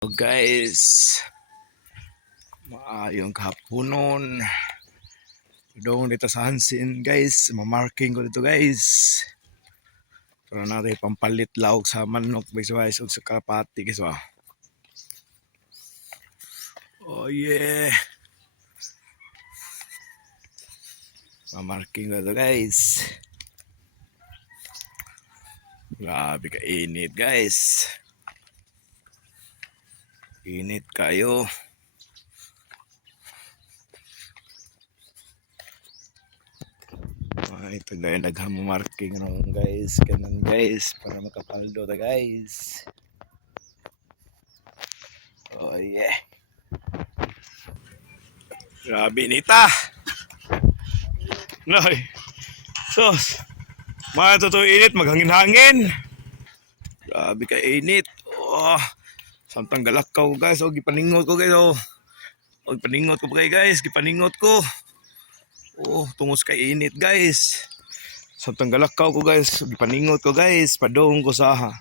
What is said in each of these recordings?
So guys, maayong kahaponon. Doon dito sa Hansin guys, mamarking ko dito guys. Para natin pampalit laog sa manok guys o sa kapati guys. Oh yeah. Mamarking ko dito guys. Grabe ka init guys. Init kayo. Ito guys, naghamarking naman guys. Kanan guys, para makapaldo ta guys. Oh yeah. Grabe nita. Noy. Sos. Mga totoo init, maghangin-hangin. Grabe ka init. Oh. Samtang galakaw guys. Oh, gipaningot ko guys. Oh, gipaningot ko pa guys. Gipaningot ko. Oh, tungos kay init guys. Samtang galakaw ko guys. Gipaningot ko guys. Padong ko sa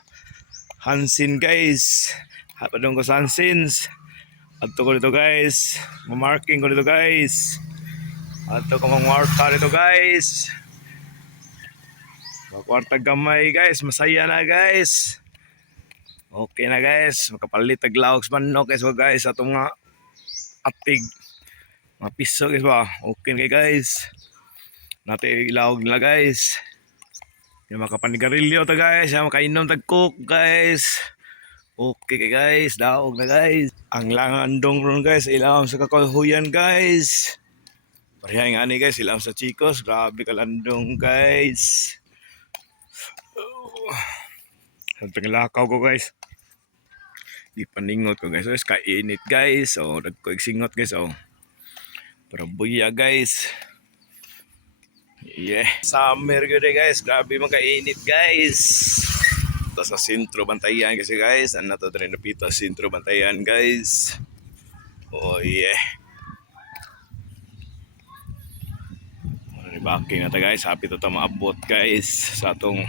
Hansin guys. Padong ko sa Hansins. Adto ko dito guys. Mamarking ko dito guys. Adto ko mangwarta dito guys. Makwarta gamay guys. Masaya na guys. Okay na guys. Makapalit tag laog sa manok guys. So guys, atong nga atig mga piso guys ba. Okay na guys. Natin ilaog nila guys. Yung makapanigarilyo ta guys. Yung makainom tag cook guys. Okay guys. Daog na guys. Ang langandong ron guys. Ilam sa kakahuyan guys. Parehang ani guys. Ilam sa chicos. Grabe kalandong guys. Samtang lakaw ko guys. Ipaningot ko guys. So, kainit guys. So, nagkoigsingot guys. Oh. Para buya guys. Yeah. Summer good guys. Grabe makainit guys. Ito sa sentro Bantayan kasi guys. Ano to rin napito sa sentro Bantayan guys. Oh yeah. Backing na ta guys. Happy to maabot guys. Sa atong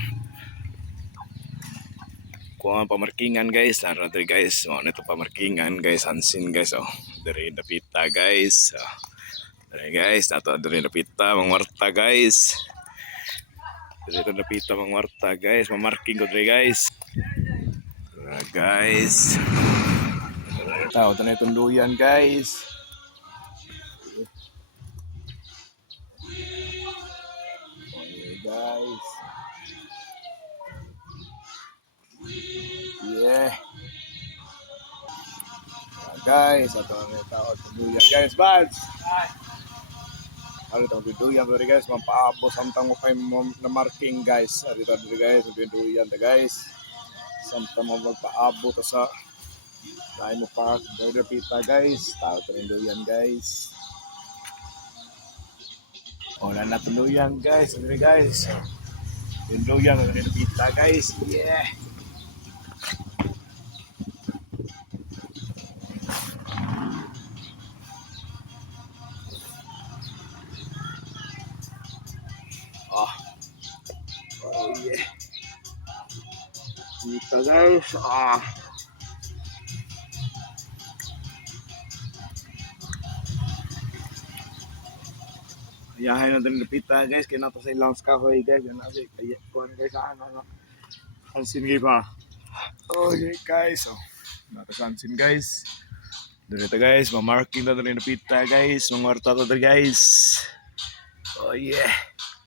kuha pamarkingan guys. Ano to guys. Ito pamarkingan guys. Hansin guys. Oh. Dari napita guys. Dari guys, ato dari napita mangwarta guys. Dari napita mangwarta guys, mamarking ko dari guys. Guys. Tao tanay tunduyan guys. Okay guys. Yeah. Guys, ato tanay tao tunduyan guys, buds. Ano itong duduyan dito guys, mampaabos samtang mo kayo na marking guys. Ano ito dito guys, duduyan dito guys. Samtang mo magpaabot sa dahil mo pa pita guys. Tao ito duduyan guys. Wala na duduyan guys. Ano guys, duduyan ito pita guys. Yeah. Oh yeah. Dito guys. Ayahay natin napita guys. Kaya nato sa ilang kahoy guys. Yan natin. Kaya kuhan guys sa ano. Hansin ba? Oh yeah guys. Nato sa Hansin guys. Dito guys. Mamarking na rin napita guys. Mangwarta to guys. Oh yeah.